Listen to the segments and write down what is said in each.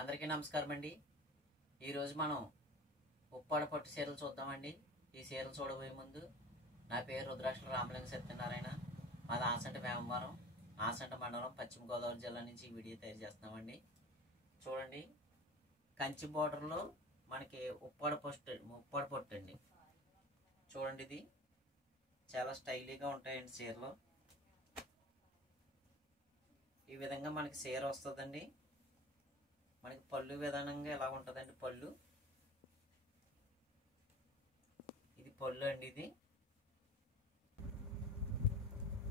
అందరికీ నమస్కారం అండి. ఈరోజు మనం ఉప్పాడ పట్టు చీరలు చూద్దామండి. ఈ చీరలు చూడబోయే ముందు నా పేరు రుద్రాక్షల రామలింగ సత్యనారాయణ. మాది ఆసంట వేమవరం, ఆసంట మండలం, పశ్చిమ గోదావరి జిల్లా నుంచి ఈ వీడియో తయారు చేస్తున్నామండి. చూడండి, కంచి బోర్డర్లో మనకి ఉప్పాడ పట్టు అండి. చూడండి, ఇది చాలా స్టైలీగా ఉంటాయండి చీరలు. ఈ విధంగా మనకి చీర వస్తుందండి. మనకి పళ్ళు విధానంగా ఎలా ఉంటుందండి, పళ్ళు ఇది పళ్ళు అండి. ఇది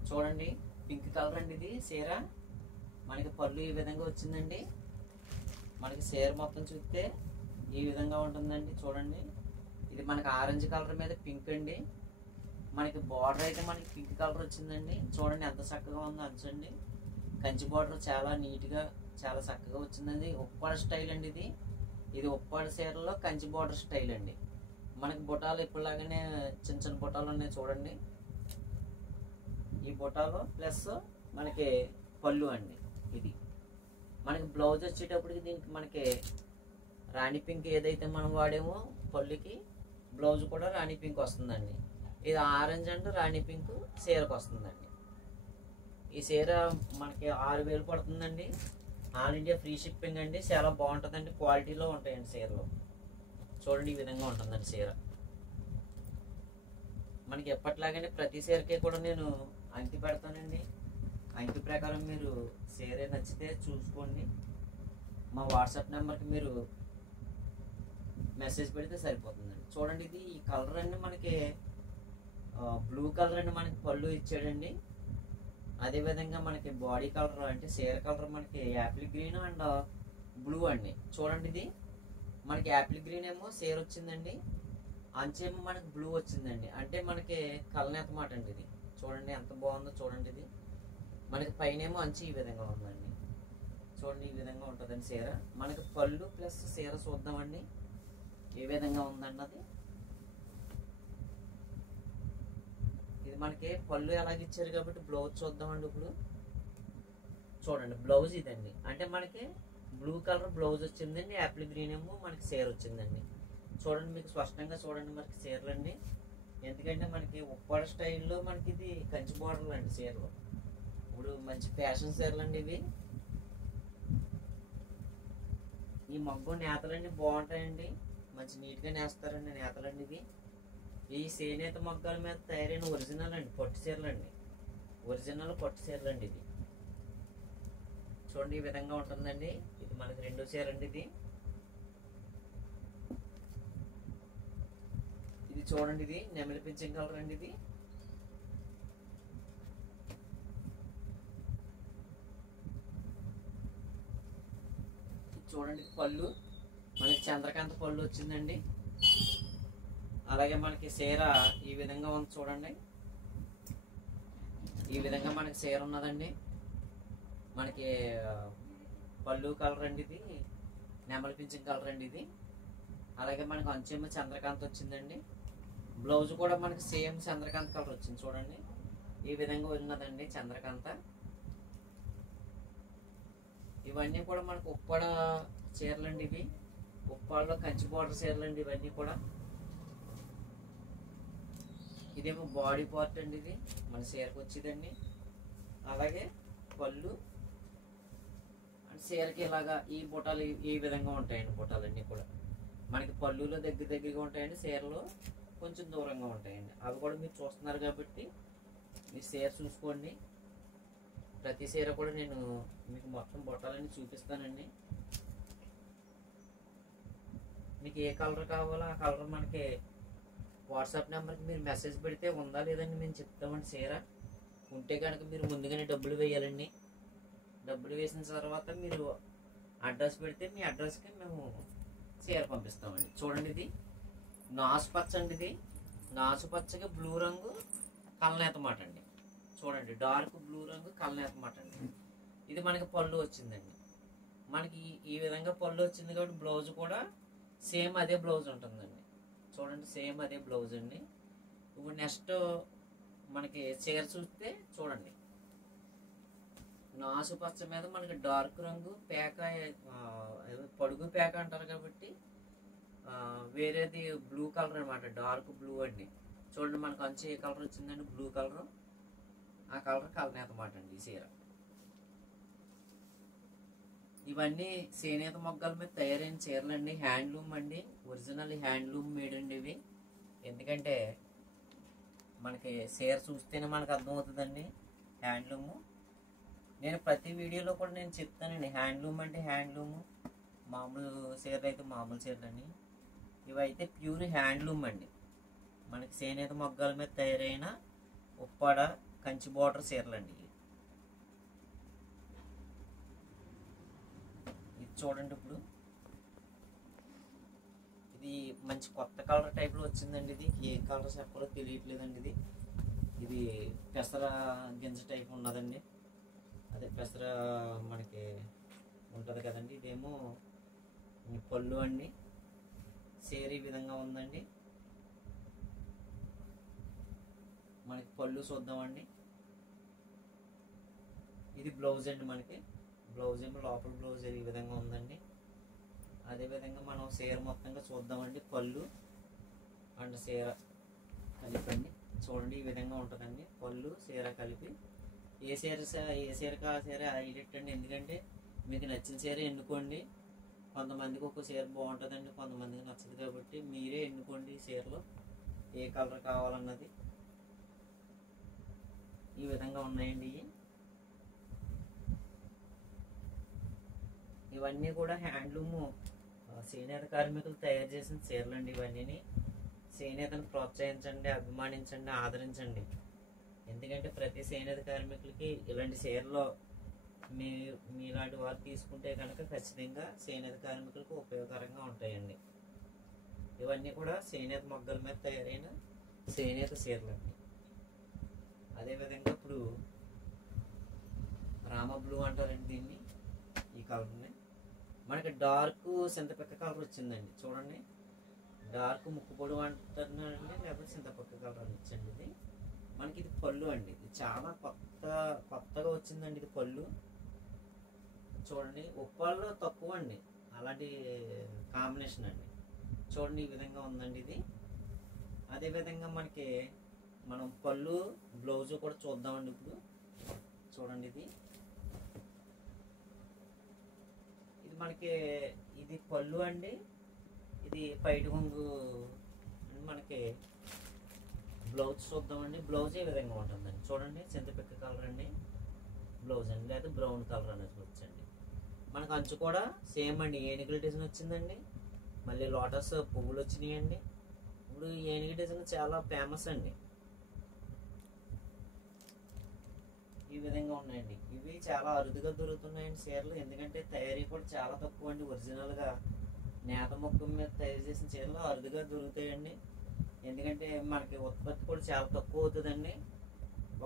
చూడండి, పింక్ కలర్ అండి. ఇది చీర మనకి పళ్ళు ఈ విధంగా వచ్చిందండి. మనకి చీర మొత్తం చూస్తే ఈ విధంగా ఉంటుందండి. చూడండి, ఇది మనకి ఆరెంజ్ కలర్ మీద పింక్ అండి. మనకి బార్డర్ అయితే మనకి పింక్ కలర్ వచ్చిందండి. చూడండి ఎంత చక్కగా ఉందో అంచండి. కంచి బార్డర్ చాలా నీట్గా చాలా చక్కగా వచ్చిందండి. ఉప్పాడ స్టైల్ అండి. ఇది ఉప్పాడ చీరలో కంచి బార్డర్ స్టైల్ అండి. మనకి బుటాలు ఇప్పుడులాగానే చిన్న చిన్న బుటాలు ఉన్నాయి చూడండి. ఈ బుటాలు ప్లస్ మనకి పళ్ళు అండి. ఇది మనకి బ్లౌజ్ వచ్చేటప్పటికి దీనికి మనకి రాణి పింక్ ఏదైతే మనం వాడేమో పళ్ళుకి బ్లౌజ్ కూడా రాణి పింక్ వస్తుందండి. ఇది ఆరెంజ్ అండ్ రాణి పింక్ చీరకు వస్తుందండి. ఈ చీర మనకి 6000 పడుతుందండి. ఆల్ ఇండియా ఫ్రీ షిప్పింగ్ అండి. చాలా బాగుంటుందండి, క్వాలిటీలో ఉంటాయండి చీరలు. చూడండి, ఈ విధంగా ఉంటుందండి చీర. మనకి ఎప్పటిలాగానే ప్రతి చీరకి కూడా నేను అంకి పెడతానండి. అంకి ప్రకారం మీరు చీర నచ్చితే చూసుకోండి. మా వాట్సాప్ నెంబర్కి మీరు మెసేజ్ పెడితే సరిపోతుందండి. చూడండి, ఇది ఈ కలర్ అండి మనకి బ్లూ కలర్ అండి. మనకి పళ్ళు ఇచ్చాడండి. అదేవిధంగా మనకి బాడీ కలర్ అంటే చీర కలర్ మనకి యాపిల్ గ్రీన్ అండ్ బ్లూ అండి. చూడండి, ఇది మనకి యాపిల్ గ్రీన్ ఏమో చీర వచ్చిందండి, అంచేమో మనకి బ్లూ వచ్చిందండి. అంటే మనకి కలనేత మాట అండి. ఇది చూడండి ఎంత బాగుందో. చూడండి, ఇది మనకి పైన ఏమో అంచు ఈ విధంగా ఉందండి. చూడండి, ఈ విధంగా ఉంటుందండి చీర. మనకి పళ్ళు ప్లస్ చీర చూద్దామండి ఏ విధంగా ఉందన్నది. ఇది మనకి పళ్ళు ఎలాగ ఇచ్చారు కాబట్టి బ్లౌజ్ చూద్దామండి. ఇప్పుడు చూడండి, బ్లౌజ్ ఇదండి. అంటే మనకి బ్లూ కలర్ బ్లౌజ్ వచ్చిందండి, యాపిల్ గ్రీన్ ఏమో మనకి చీర వచ్చిందండి. చూడండి, మీకు స్పష్టంగా చూడండి మనకి చీరలు అండి. ఎందుకంటే మనకి ఉప్పాడ స్టైల్లో మనకి ఇది కంచి బోర్డర్లు అండి చీరలు. ఇప్పుడు మంచి ఫ్యాషన్ చీరలు అండి ఇవి. ఈ మగ్గం నేతలండి బాగుంటాయండి, మంచి నీట్గా నేస్తారండి నేతలండి ఇవి. ఈ చేనేత మగ్గాల మీద తయారైన ఒరిజినల్ అండి పట్టు చీరలు అండి. ఒరిజినల్ పట్టు చీరలు అండి. ఇది చూడండి, ఈ విధంగా ఉంటుందండి. ఇది మనకి రెండో చీర అండి. ఇది చూడండి, ఇది నెమలి పింఛం కలర్ అండి. ఇది చూడండి, పళ్ళు మనకి చంద్రకాంత పళ్ళు వచ్చిందండి. అలాగే మనకి చీర ఈ విధంగా ఉంది చూడండి. ఈ విధంగా మనకి చీర ఉన్నదండి. మనకి పళ్ళు కలర్ అండి. ఇది నెమలి పింఛం కలర్ అండి. ఇది అలాగే మనకి అంచేమో చంద్రకాంత్ వచ్చిందండి. బ్లౌజ్ కూడా మనకి సేమ్ చంద్రకాంత్ కలర్ వచ్చింది చూడండి. ఈ విధంగా ఉన్నదండి చంద్రకాంత. ఇవన్నీ కూడా మనకు ఉప్పాడ చీరలు అండి. ఇవి ఉప్పాడలో కంచి బోర్డర్ చీరలు అండి ఇవన్నీ కూడా. ఇదేమో బాడీ పార్ట్ అండి. ఇది మన చీరకు వచ్చిందండి. అలాగే పళ్ళు అండ్ చీరకి ఇలాగా ఈ బుటాలు ఈ విధంగా ఉంటాయండి. బుటాలన్నీ కూడా మనకి పళ్ళులో దగ్గరగా ఉంటాయండి, చీరలో కొంచెం దూరంగా ఉంటాయండి. అవి కూడా మీరు చూస్తున్నారు కాబట్టి మీ చీర చూసుకోండి. ప్రతి చీర కూడా నేను మీకు మొత్తం బుటాలన్నీ చూపిస్తానండి. మీకు ఏ కలర్ కావాలో ఆ కలర్ మనకి వాట్సాప్ నెంబర్కి మీరు మెసేజ్ పెడితే ఉందా లేదండి మేము చెప్తామండి. చీర ఉంటే కనుక మీరు ముందుగానే డబ్బులు వేయాలండి. డబ్బులు వేసిన తర్వాత మీరు అడ్రస్ పెడితే మీ అడ్రస్కి మేము చీర పంపిస్తామండి. చూడండి, ఇది నాసు పచ్చ అండి. ఇది నాసు పచ్చగా బ్లూ రంగు కలనేత మాట అండి. చూడండి, డార్క్ బ్లూ రంగు కలనేత మాట అండి. ఇది మనకి పళ్ళు వచ్చిందండి. మనకి ఈ విధంగా పళ్ళు వచ్చింది కాబట్టి బ్లౌజ్ కూడా సేమ్ అదే బ్లౌజ్ ఉంటుందండి. చూడండి, సేమ్ అదే బ్లౌజ్ అండి. ఇప్పుడు నెక్స్ట్ మనకి చీర చూస్తే చూడండి, నాసు పచ్చ మీద మనకి డార్క్ రంగు పేక పడుగు ప్యాక్ అంటారు కాబట్టి వేరేది బ్లూ కలర్ అనమాట, డార్క్ బ్లూ అండి. చూడండి మనకు అంచు ఏ కలర్ వచ్చిందండి, బ్లూ కలర్. ఆ కలర్ కలనేత మాట అండి ఈ చీర. ఇవన్నీ చేనేత మొగ్గల మీద తయారైన చీరలు అండి, హ్యాండ్లూమ్ అండి, ఒరిజినల్ హ్యాండ్లూమ్ మేడ్ అండి ఇవి. ఎందుకంటే మనకి చీర చూస్తేనే మనకు అర్థమవుతుందండి హ్యాండ్లూము. నేను ప్రతి వీడియోలో కూడా నేను చెప్తానండి, హ్యాండ్లూమ్ అంటే హ్యాండ్లూము, మామూలు చీరలు అయితే మామూలు చీరలని. ఇవైతే ప్యూర్ హ్యాండ్లూమ్ అండి, మనకి చేనేత మొగ్గల మీద తయారైన ఉప్పాడ కంచి బోర్డర్ చీరలండి. ఇది చూడండి, ఇప్పుడు ఇది మంచి కొత్త కలర్ టైప్లో వచ్చిందండి. ఇది ఏ కలర్ చెప్పాలో తెలియట్లేదండి. ఇది పెసర గింజ టైప్ ఉన్నదండి, అదే పెసర మనకి ఉంటుంది కదండి. ఇదేమో పళ్ళు అండి, చీర ఈ విధంగా ఉందండి. మనకి పళ్ళు చూద్దామండి. ఇది బ్లౌజ్ అండి, మనకి బ్లౌజ్ ఏమో లోపల బ్లౌజ్ ఈ విధంగా ఉందండి. అదేవిధంగా మనం చీర మొత్తంగా చూద్దామండి. పళ్ళు అండ్ చీర కలిపండి, చూడండి ఈ విధంగా ఉంటుందండి. పళ్ళు చీర కలిపి ఏ చీరకు ఆ చీర హైలైట్ అండి. ఎందుకంటే మీకు నచ్చిన చీర ఎన్నుకోండి. కొంతమందికి ఒక చీర బాగుంటుందండి, కొంతమందికి నచ్చదు. కాబట్టి మీరే ఎన్నుకోండి ఈ చీరలో ఏ కలర్ కావాలన్నది. ఈ విధంగా ఉన్నాయండి. ఇవన్నీ కూడా హ్యాండ్లూము చేనేత కార్మికులు తయారు చేసిన చీరలు అండి. ఇవన్నీ చేనేతను ప్రోత్సహించండి, అభిమానించండి, ఆదరించండి. ఎందుకంటే ప్రతి చేనేత కార్మికులకి ఇలాంటి చీరలో మీలాంటి వారు తీసుకుంటే కనుక ఖచ్చితంగా చేనేత కార్మికులకు ఉపయోగకరంగా ఉంటాయండి. ఇవన్నీ కూడా చేనేత మొగ్గల మీద తయారైన చేనేత చీరలు అండి. అదేవిధంగా ఇప్పుడు రామ బ్లూ అంటారండి దీన్ని, ఈ కలర్ని. మనకి డార్క్ చింతపిక్క కలర్ వచ్చిందండి. చూడండి, డార్క్ ముక్కు పొడి అంటున్నారండి, లేకపోతే చింతపిక్క కలర్ అని ఇచ్చండి. ఇది మనకి ఇది పళ్ళు అండి. ఇది చాలా కొత్తగా వచ్చిందండి ఇది పళ్ళు. చూడండి, ఉప్పాల్లో తక్కువ అండి అలాంటి కాంబినేషన్ అండి. చూడండి ఈ విధంగా ఉందండి ఇది. అదేవిధంగా మనం పళ్ళు బ్లౌజ్ కూడా చూద్దామండి. ఇప్పుడు చూడండి, ఇది మనకి ఇది పళ్ళు అండి. ఇది పైటి కొంగు మనకి బ్లౌజ్ చూద్దామండి. బ్లౌజ్ ఏ విధంగా ఉంటుందండి. చూడండి, చింతపిక్క కలర్ అండి బ్లౌజ్ అండి, లేదా బ్రౌన్ కలర్ అనేది వచ్చండి. మనకు అంచు కూడా సేమ్ అండి, ఏనుగుల డిజైన్ వచ్చిందండి. మళ్ళీ లోటస్ పువ్వులు వచ్చినాయండి. ఇప్పుడు ఏనుగు డిజైన్ చాలా ఫేమస్ అండి. ఈ విధంగా ఉన్నాయండి. ఇవి చాలా అరుదుగా దొరుకుతున్నాయండి చీరలు. ఎందుకంటే తయారీ కూడా చాలా తక్కువ అండి. ఒరిజినల్గా నేత మొక్క మీద తయారు చేసిన చీరలు అరుదుగా దొరుకుతాయండి. ఎందుకంటే మనకి ఉత్పత్తి కూడా చాలా తక్కువ అవుతుందండి.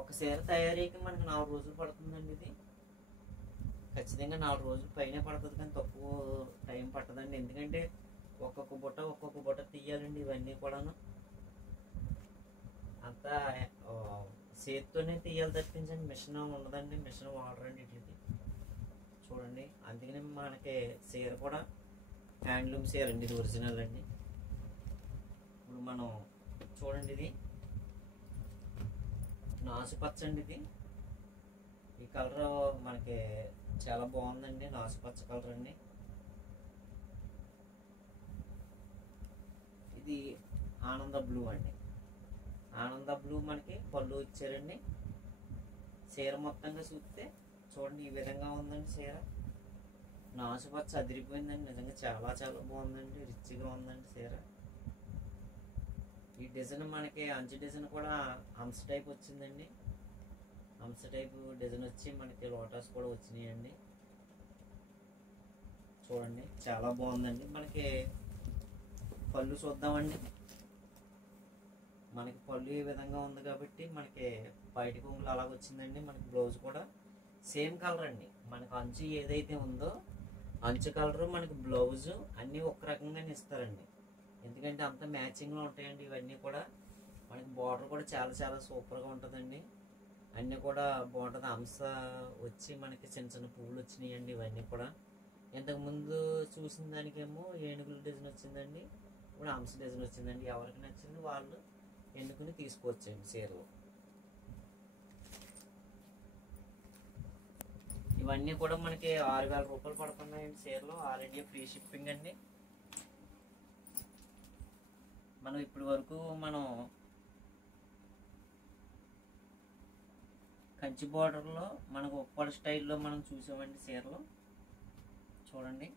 ఒక చీర తయారీకి మనకి 4 రోజులు పడుతుందండి. ఇది ఖచ్చితంగా 4 రోజుల పైనే పడుతుంది, కానీ తక్కువ టైం పట్టదండి. ఎందుకంటే ఒక్కొక్క బుట్ట తీయాలండి. ఇవన్నీ కూడాను అంతా చేతితోనే తీయాలి తప్పించండి, మిషన్ ఉండదండి. మిషన్ వాడరండి వీటికి. చూడండి, అందుకని మనకి చీర కూడా హ్యాండ్లూమ్ చీర అండి, ఇది ఒరిజినల్ అండి. ఇప్పుడు మనం చూడండి, ఇది నాసుపచ్చ అండి. ఈ కలర్ మనకి చాలా బాగుందండి, నాసుపచ్చ కలర్ అండి. ఇది ఆనంద బ్లూ అండి. ఆనంద బ్లూ మనకి పళ్ళు ఇచ్చారండి. చీర మొత్తంగా చూస్తే చూడండి ఈ విధంగా ఉందండి చీర. నాసుపచ్చ అదిరిపోయిందండి, నిజంగా చాలా బాగుందండి, రిచ్గా ఉందండి చీర. ఈ డిజైన్ మనకి అంచు డిజైన్ కూడా హంస టైప్ వచ్చిందండి. హంస టైప్ డిజైన్ వచ్చి మనకి లోటస్ కూడా వచ్చినాయండి. చూడండి, చాలా బాగుందండి. మనకి పళ్ళు చూద్దామండి. మనకి పళ్ళు ఈ విధంగా ఉంది కాబట్టి మనకి బయట కొంగులు అలాగ వచ్చిందండి. మనకి బ్లౌజ్ కూడా సేమ్ కలర్ అండి. మనకు అంచు ఏదైతే ఉందో అంచు కలరు, మనకి బ్లౌజు అన్నీ ఒక రకంగానే ఇస్తారండి. ఎందుకంటే అంత మ్యాచింగ్లో ఉంటాయండి ఇవన్నీ కూడా. మనకి బార్డర్ కూడా చాలా సూపర్గా ఉంటుందండి. అన్నీ కూడా బాగుంటుంది. హంస వచ్చి మనకి చిన్న పువ్వులు వచ్చినాయండి. ఇవన్నీ కూడా ఇంతకుముందు చూసిన కొంతమందికి ఏమో ఏనుగుల డిజైన్ వచ్చిందండి, ఇప్పుడు హంస డిజైన్ వచ్చిందండి. ఎవరికి నచ్చింది వాళ్ళు ఎన్నుకుని తీసుకోవచ్చండి చీరలు. ఇవన్నీ కూడా మనకి 6000 రూపాయలు పడుతున్నాయండి చీరలు. ఆల్ ఇండియా ఫ్రీ షిప్పింగ్ అండి. మనం ఇప్పటి వరకు మనం కంచి బార్డర్లో మనకు ఉప్పాడ స్టైల్లో మనం చూసామండి చీరలు. చూడండి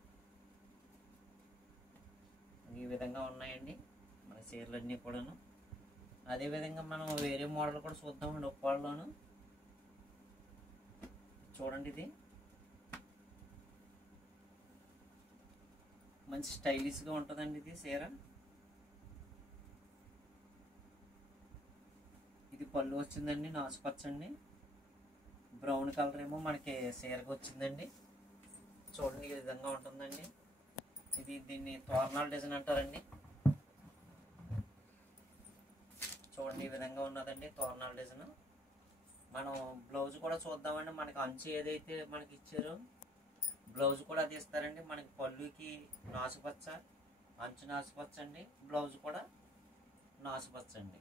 ఈ విధంగా ఉన్నాయండి మన చీరలన్నీ కూడాను. అదేవిధంగా మనం వేరే మోడల్ కూడా చూద్దామండి ఉప్పాడలోను. చూడండి ఇది మంచి స్టైలిష్గా ఉంటుందండి ఇది చీర. ఇది పళ్ళు వచ్చిందండి నాచుపచ్చండి, బ్రౌన్ కలర్ ఏమో మనకి చీరగా వచ్చిందండి. చూడండి ఈ విధంగా ఉంటుందండి. దీన్ని తోరణాల డిజైన్ అంటారండి. చూడండి ఈ విధంగా ఉన్నదండి తోరణాల డిజైన్. మనం బ్లౌజ్ కూడా చూద్దామండి. మనకి అంచు ఏదైతే మనకి ఇచ్చారో బ్లౌజ్ కూడా అది ఇస్తారండి. మనకి పళ్ళుకి నాచుపచ్చ, అంచు నాచుపచ్చ అండి, బ్లౌజ్ కూడా నాచుపచ్చ అండి.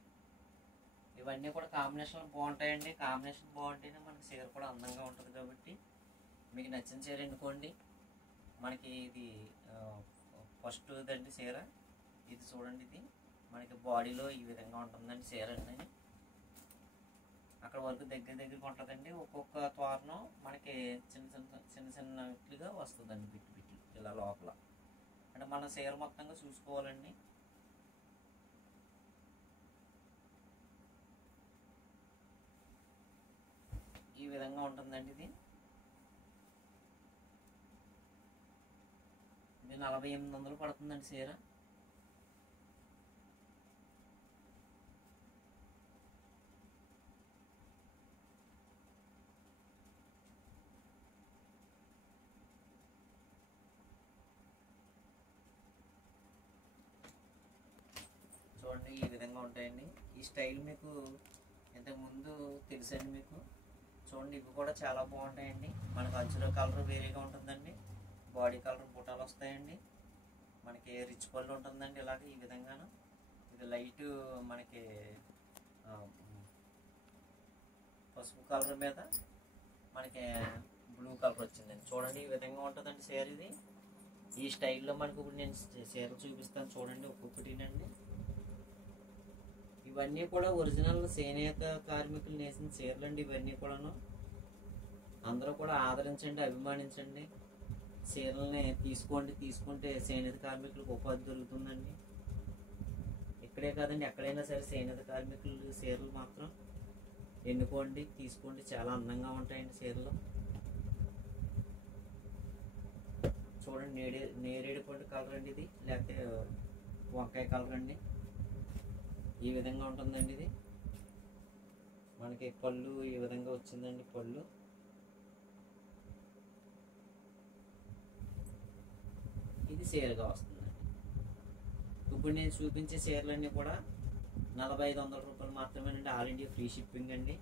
ఇవన్నీ కూడా కాంబినేషన్ బాగుంటాయండి. కాంబినేషన్ బాగుంటేనే మనకి చీర కూడా అందంగా ఉంటుంది. కాబట్టి మీకు నచ్చిన చీర ఎన్నుకోండి. మనకి ఇది ఫస్ట్ దండి చీర. ఇది చూడండి, ఇది మనకి బాడీలో ఈ విధంగా ఉంటుందండి చీర అండి. అక్కడ వరకు దగ్గరికి ఉంటుందండి. ఒక్కొక్క తోరణం మనకి చిన్నగా వస్తుందండి, బిట్లు ఇలా లోపల. అంటే మన చీర మొత్తంగా చూసుకోవాలండి. ఈ విధంగా ఉంటుందండి. ఇది 4800 పడుతుందండి చీర. చూడండి ఈ విధంగా ఉంటాయండి. ఈ స్టైల్ మీకు ఇంతకుముందు తెలుసండి మీకు. చూడండి ఇవి కూడా చాలా బాగుంటాయండి. మనకు అంచుల కలర్ వేరేగా ఉంటుందండి, బాడీ కలర్ బుటాలు వస్తాయండి, మనకి రిచ్ పళ్ళు ఉంటుందండి. ఇలాగే ఈ విధంగాను ఇది లైట్ మనకి పసుపు కలర్ మీద మనకి బ్లూ కలర్ వచ్చిందండి. చూడండి ఈ విధంగా ఉంటుందండి చీర. ఇది ఈ స్టైల్లో మనకు ఇప్పుడు నేను చీరలు చూపిస్తాను చూడండి ఒక్కొక్కటినండి. ఇవన్నీ కూడా ఒరిజినల్ చేనేత కార్మికులు నేసిన చీరలు అండి. ఇవన్నీ కూడాను అందరూ కూడా ఆదరించండి, అభిమానించండి. చీరలని తీసుకుంటే చేనేత కార్మికులకు ఉపాధి దొరుకుతుందండి. ఇక్కడే కాదండి, ఎక్కడైనా సరే చేనేత కార్మికులు చీరలు మాత్రం ఎన్నుకోండి, తీసుకోండి. చాలా అందంగా ఉంటాయండి చీరలు. చూడండి నేరేడు పండు కలర్ అండి ఇది, లేకపోతే వంకాయ కలర్ అండి. ఈ విధంగా ఉంటుందండి. ఇది మనకి పళ్ళు ఈ విధంగా వచ్చిందండి. పళ్ళు ఇది చీరగా వస్తుందండి. ఇప్పుడు నేను చూపించే చీరలన్నీ కూడా 4500 రూపాయలు మాత్రమేనండి. ఆల్ ఇండియా ఫ్రీ షిప్పింగ్ అండి.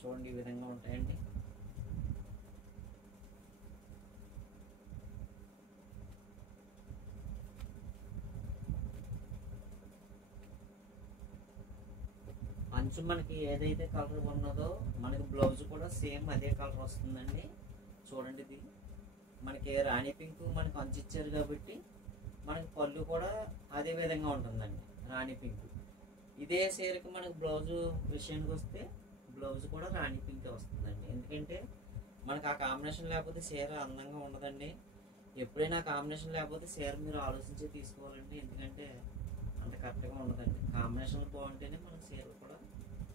చూడండి ఈ విధంగా ఉంటాయండి. అంచు మనకి ఏదైతే కలర్ ఉన్నదో మనకి బ్లౌజ్ కూడా సేమ్ అదే కలర్ వస్తుందండి. చూడండి ఇది మనకి రాణి పింక్ మనకి అంచు ఇచ్చారు కాబట్టి మనకి పళ్ళు కూడా అదే విధంగా ఉంటుందండి, రాణి పింక్. ఇదే చీరకి మనకి బ్లౌజ్ విషయానికి వస్తే బ్లౌజ్ కూడా రాణి పింక్ వస్తుందండి. ఎందుకంటే మనకి ఆ కాంబినేషన్ లేకపోతే చీర అందంగా ఉండదండి. ఎప్పుడైనా కాంబినేషన్ లేకపోతే చీర మీరు ఆలోచించి తీసుకోవాలండి. ఎందుకంటే అంత కరెక్ట్గా ఉండదండి. కాంబినేషన్లు బాగుంటేనే మన చీరలు కూడా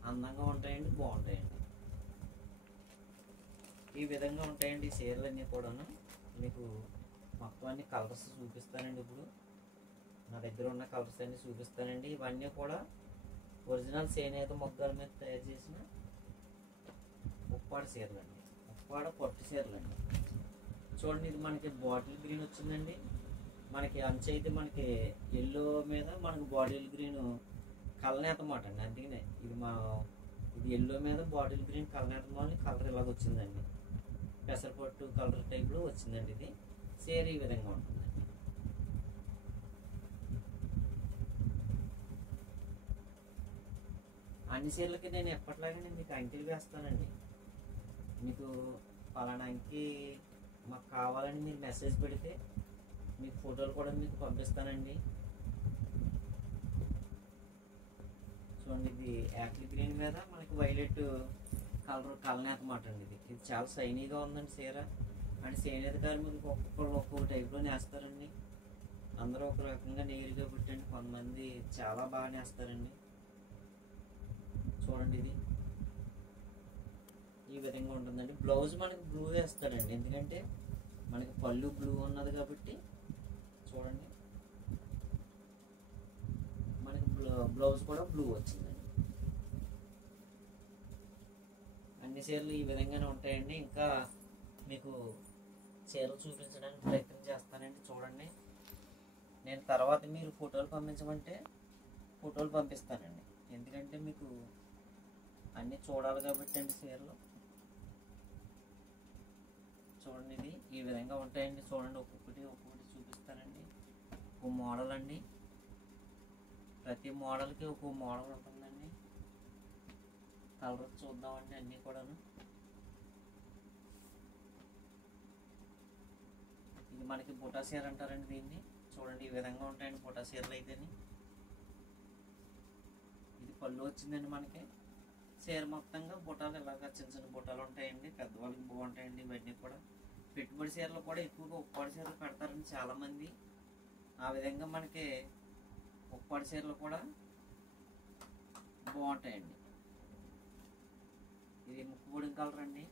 అందంగా ఉంటాయండి, బాగుంటాయండి. ఈ విధంగా ఉంటాయండి ఈ చీరలు అన్నీ కూడాను. మీకు మొత్తం అన్ని కలర్స్ చూపిస్తానండి. ఇప్పుడు నా దగ్గర ఉన్న కలర్స్ అన్ని చూపిస్తానండి. ఇవన్నీ కూడా ఒరిజినల్ చేనేత మొగ్గల మీద తయారు చేసిన ఉప్పాడ చీరలు అండి, ఉప్పాడ పట్టు చీరలు అండి. చూడండి ఇది మనకి బాటిల్ గ్రీన్ వచ్చిందండి. మనకి అంచు అయితే మనకి ఎల్లో మీద మనకి బాటిల్ గ్రీన్ కలనేత మాట అండి. అందుకనే ఇది ఎల్లో మీద బాటిల్ గ్రీన్ కలనేత కలర్ ఇలాగ వచ్చిందండి. పెసరపట్టు కలర్ టైప్లో వచ్చిందండి. ఇది చీర ఈ విధంగా ఉంటుందండి. అన్ని చీరలకి నేను ఎప్పటిలాగే నేను మీకు అంకెలు వేస్తానండి. మీకు పలానా అంకి మాకు కావాలని మీరు మెసేజ్ పెడితే మీకు ఫోటోలు కూడా మీకు పంపిస్తానండి. చూడండి, ఇది యాపిల్ గ్రీన్ మీద మనకి వైలెట్ కలర్ కలనేత మాట అండి. ఇది చాలా షైనీగా ఉందండి చీర. అండ్ చేనేత కార్మికులకు ఒక్కొక్కరు ఒక్కొక్క టైప్లో నేస్తారండి. అందరూ ఒక రకంగా నేరుగా పుట్టండి, కొంతమంది చాలా బాగా నేస్తారండి. చూడండి, ఇది ఈ విధంగా ఉంటుందండి. బ్లౌజ్ మనకి బ్లూ వేస్తాడండి, ఎందుకంటే మనకి పళ్ళు బ్లూ ఉన్నది కాబట్టి. చూడండి, మనకి బ్లౌజ్ కూడా బ్లూ వచ్చిందండి. అన్ని చీరలు ఈ విధంగానే ఉంటాయండి. ఇంకా మీకు చీరలు చూపించడానికి ప్రయత్నం చేస్తానండి. చూడండి, నేను తర్వాత మీరు ఫోటోలు పంపించమంటే ఫోటోలు పంపిస్తానండి, ఎందుకంటే మీకు అన్నీ చూడాలి కాబట్టి అండి చీరలు. చూడండి, ఇది ఈ విధంగా ఉంటాయండి. చూడండి, ఒక్కొక్కటి చూపిస్తానండి. ఒక మోడల్ అండి, ప్రతి మోడల్కి ఒక్కో మోడల్ ఉంటుందండి. కలర్ చూద్దామండి అన్నీ కూడాను. ఇది మనకి బుటా చీర అంటారండి దీన్ని. చూడండి, ఈ విధంగా ఉంటాయండి బుటా చీరలు అయితేని. ఇది పళ్ళు వచ్చిందండి మనకి. చీర మొత్తంగా బుటాలు ఇలాగ చిన్న చిన్న బుటాలు ఉంటాయండి, పెద్దవాళ్ళకి బాగుంటాయండి. ఇవన్నీ కూడా పెట్టుబడి చీరలు కూడా ఎక్కువగా ఉప్పాడు చీరలు పెడతారండి చాలామంది. ఆ విధంగా మనకి ఉప్పాడు చీరలు కూడా బాగుంటాయండి. ఇది ముక్కుపొడి కలర్ అండి.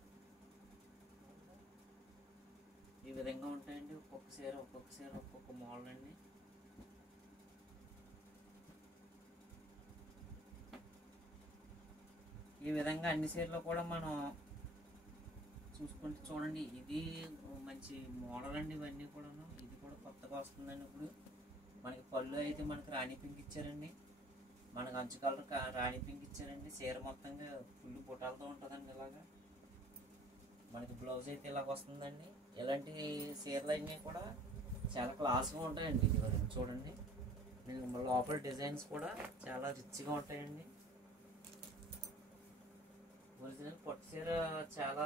ఈ విధంగా ఉంటాయండి. ఒక్కొక్క చీర ఒక్కొక్క మోడల్ అండి. ఈ విధంగా అన్ని చీరలు కూడా మనం చూసుకుంటే చూడండి, ఇది మంచి మోడల్ అండి. ఇవన్నీ కూడాను ఇది కూడా కొత్తగా వస్తుందండి. ఇప్పుడు మనకి పళ్ళు అయితే మనకి రాణి పింక్ ఇచ్చారండి, మనకు అంచు కలర్ రాణి పింక్ ఇచ్చారండి. చీర మొత్తంగా ఫుల్ బుటాలతో ఉంటుందండి. ఇలాగా మనకి బ్లౌజ్ అయితే ఇలాగ వస్తుందండి. ఇలాంటి చీరలు అన్నీ కూడా చాలా క్లాస్గా ఉంటాయండి. ఇది చూడండి, లోపల డిజైన్స్ కూడా చాలా రిచ్గా ఉంటాయండి. ఒరిజినల్ పట్టు చీర చాలా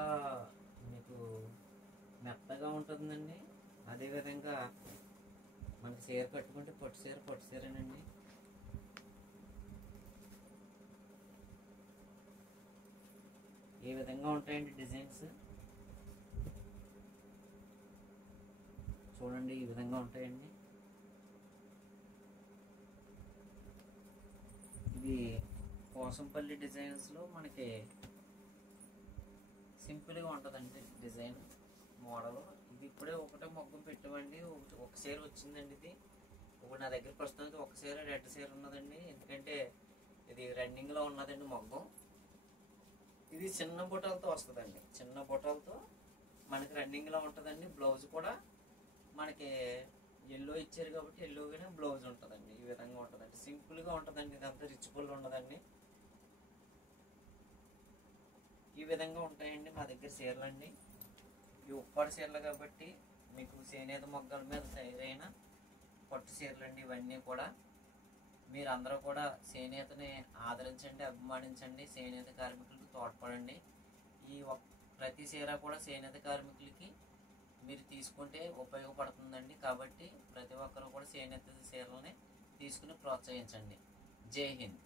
మీకు మెత్తగా ఉంటుందండి. అదేవిధంగా మనకి చీర కట్టుకుంటే పట్టు చీరేనండి. ఈ విధంగా ఉంటాయండి డిజైన్స్. చూడండి, ఈ విధంగా ఉంటాయండి. ఇది కోసంపల్లి డిజైన్స్లో మనకి సింపుల్గా ఉంటుందండి డిజైన్ మోడల్. ఇది ఇప్పుడే ఒకటే మొగ్గం పెట్టమండి. ఒక చీర వచ్చిందండి. ఇది ఇప్పుడు నా దగ్గర ప్రస్తుతానికి ఒక చీర రెడ్ చీర ఉన్నదండి, ఎందుకంటే ఇది రన్నింగ్లో ఉన్నదండి మొగ్గం. ఇది చిన్న బుటాలతో వస్తుందండి, చిన్న బుటాలతో మనకి రన్నింగ్లో ఉంటుందండి. బ్లౌజ్ కూడా మనకి ఎల్లో ఇచ్చారు కాబట్టి ఎల్లోగానే బ్లౌజ్ ఉంటుందండి. ఈ విధంగా ఉంటుందండి, సింపుల్గా ఉంటుందండి. ఇదంతా రిచ్ పుల్ ఉండదండి. ఈ విధంగా ఉంటాయండి మా దగ్గర చీరలు అండి. ఈ ఉప్పాడు చీరలు కాబట్టి మీకు చేనేత మొగ్గల మీద తయారైన పట్టు చీరలు అండి. ఇవన్నీ కూడా మీరందరూ కూడా చేనేతని ఆదరించండి, అభిమానించండి, చేనేత కార్మికులకు తోడ్పడండి. ఈ ప్రతి చీర కూడా చేనేత కార్మికులకి మీరు తీసుకుంటే ఉపయోగపడుతుందండి. కాబట్టి ప్రతి ఒక్కరు కూడా చేనేత చీరలని తీసుకుని ప్రోత్సహించండి. జై హింద్.